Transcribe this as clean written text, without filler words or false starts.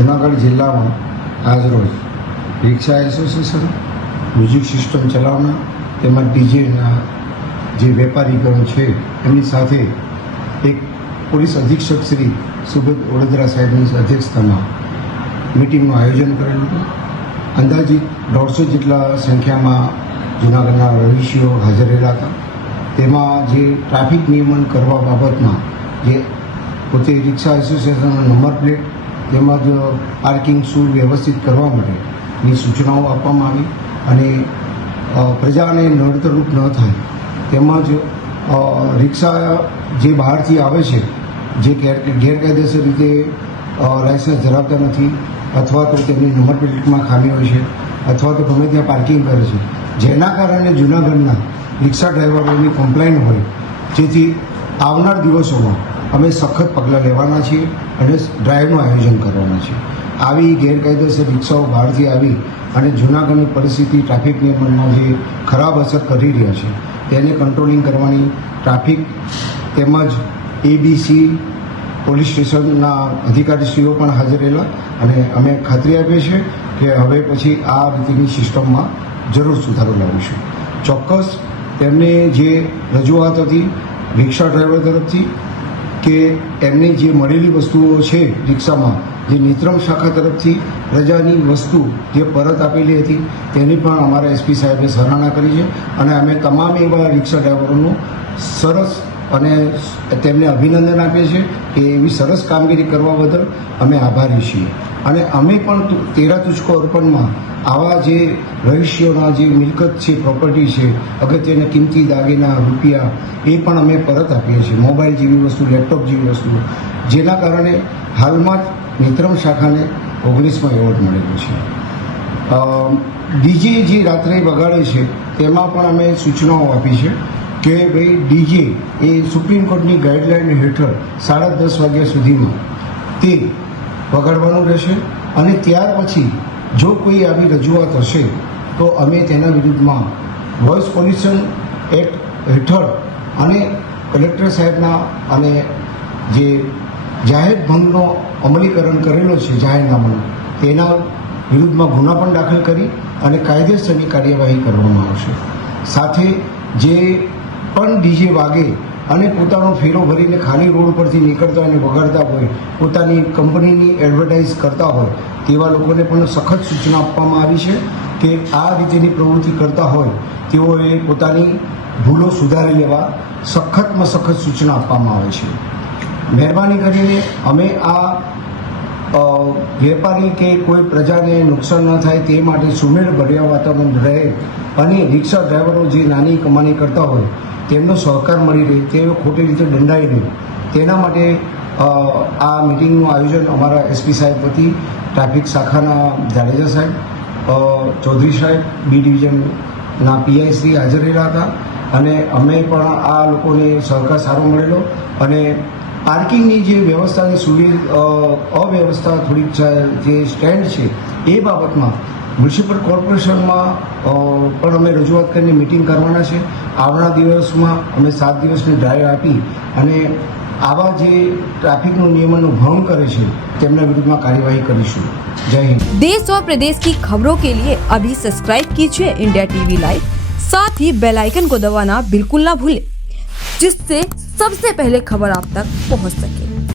જૂનાગઢ જિલ્લામાં આજરોજ રિક્ષા association, music system ચલાવનાર તેમજ ડીજેના જે વેપારીગણ છે એમની સાથે એક પોલીસ અધિક્ષક શ્રી સુબોધ વડોદરા સાહેબની અધ્યક્ષતામાં મિટિંગનું આયોજન કરેલું હતું. અંદાજિત 150 જેટલા સંખ્યામાં જૂનાગઢના રહીશીઓ હાજર રહેલા હતા. તેમાં જે ટ્રાફિક નિયમન કરવા બાબતમાં જે પોતે રિક્ષા એસોસિએશનનો નંબર પ્લેટ તેમજ પાર્કિંગ સુવ્યવસ્થિત કરવા માટેની સૂચનાઓ આપવામાં આવી અને પ્રજાને નડતરરૂપ ન થાય તેમજ રિક્ષા જે બહારથી આવે છે જે ગેરકાયદેસર રીતે લાયસન્સ ધરાવતા નથી અથવા તો તેમની નંબર પ્લેટમાં ખામી હોય છે અથવા તો ગમે ત્યાં પાર્કિંગ કરે છે, જેના કારણે જૂનાગઢના રિક્ષા ડ્રાઈવરોની કમ્પ્લેન હોય, જેથી આવનાર દિવસોમાં અમે સખત પગલાં લેવાના છીએ અને ડ્રાઈવનું આયોજન કરવાના છીએ. આવી ગેરકાયદેસર રિક્ષાઓ બહારથી આવી અને જૂનાગઢની પરિસ્થિતિ ટ્રાફિક નિયમનમાં જે ખરાબ અસર કરી રહ્યા છે તેને કંટ્રોલિંગ કરવાની ટ્રાફિક તેમજ એબીસી પોલીસ સ્ટેશનના અધિકારીશ્રીઓ પણ હાજર રહેલા અને અમે ખાતરી આપીએ છીએ કે હવે પછી આ રીતની સિસ્ટમમાં જરૂર સુધારો લાવીશું. ચોક્કસ તેમને જે રજૂઆત હતી રિક્ષા ડ્રાઈવર તરફથી કે એમને જે મળેલી વસ્તુઓ છે રિક્ષામાં જે નેત્રમ શાખા તરફથી પ્રજાની વસ્તુ જે પરત આપેલી હતી તેની પણ અમારા એસપી સાહેબે સરાહના કરી છે અને અમે તમામ એવા રિક્ષા ડ્રાઈવરોનું સરસ અને તેમને અભિનંદન આપીએ છીએ કે એવી સરસ કામગીરી કરવા બદલ અમે આભારી છીએ. અને અમે પણ તેરા તુજકો અર્પણમાં આવા જે રહીશીઓના જે મિલકત છે, પ્રોપર્ટી છે, અગત્યના કિંમતી દાગીના, રૂપિયા એ પણ અમે પરત આપીએ છીએ. મોબાઈલ જેવી વસ્તુ, લેપટોપ જેવી વસ્તુ, જેના કારણે હાલમાં જ નેત્રમ શાખાને 19માં એવોર્ડ મળેલો છે. ડીજે જે રાત્રે વગાડે છે તેમાં પણ અમે સૂચનાઓ આપી છે કે ભાઈ ડીજે એ સુપ્રીમ કોર્ટની ગાઈડલાઈન હેઠળ 10:30 વાગ્યા સુધીમાં તે વગાડવાનું રહેશે અને ત્યાર પછી જો કોઈ આવી રજૂઆત હશે તો અમે તેના વિરુદ્ધમાં વોઇસ પોલ્યુશન એક્ટ હેઠળ અને કલેક્ટર સાહેબના અને જે જાહેર ભંગનો અમલીકરણ કરેલો છે જાહેરનામાનો તેના વિરુદ્ધમાં ગુના પણ દાખલ કરી અને કાયદેસરની કાર્યવાહી કરવામાં આવશે. સાથે જે પણ ડીજે વાગે અને પોતાનો ફેરો ભરીને ખાલી રોડ પરથી નીકળતા અને વગાડતા હોય, પોતાની કંપનીની એડવર્ટાઇઝ કરતા હોય તેવા લોકોને પણ સખત સૂચના આપવામાં આવી છે કે આ રીતેની પ્રવૃત્તિ કરતા હોય તેઓએ પોતાની ભૂલો સુધારી લેવા સખતમાં સખત સૂચના આપવામાં આવે છે. મહેરબાની કરીને અમે આ વેપારી કે કોઈ પ્રજાને નુકસાન ન થાય તે માટે સુમેળભર્યા વાતાવરણ રહે અને રિક્ષા ડ્રાઈવરો જે નાની કમાણી કરતા હોય તેમનો સહકાર મળી રહે, તેઓ ખોટી રીતે દંડાઈ નહીં, તેના માટે આ મિટિંગનું આયોજન અમારા એસપી સાહેબ વતી ટ્રાફિક શાખાના જાડેજા સાહેબ, ચૌધરી સાહેબ, બી ડિવિઝનના પીઆઈ શ્રી હાજર રહેલા હતા અને અમે પણ આ લોકોને સહકાર સારો મળેલો અને પાર્કિંગની જે વ્યવસ્થાની અવ્યવસ્થા થોડીક જે સ્ટેન્ડ છે એ બાબતમાં મ્યુનિસિપલ કોર્પોરેશનમાં પણ અમે રજૂઆત કરીને મિટિંગ કરવાના છે. આવનારા દિવસમાં અમે 7 દિવસની ડ્રાઈવ આપી અને આવા જે ટ્રાફિકનો નિયમોનો ભંગ કરે છે તેમના વિરુદ્ધમાં કાર્યવાही કરીશું. जय हिंद. देश और प्रदेश की खबरों के लिए अभी सब्सक्राइब कीजिए इंडिया टीवी लाइव, साथ ही बेल आइकन को दबाना बिल्कुल ना भूलें, जिससे सबसे पहले खबर आप तक पहुंच सके.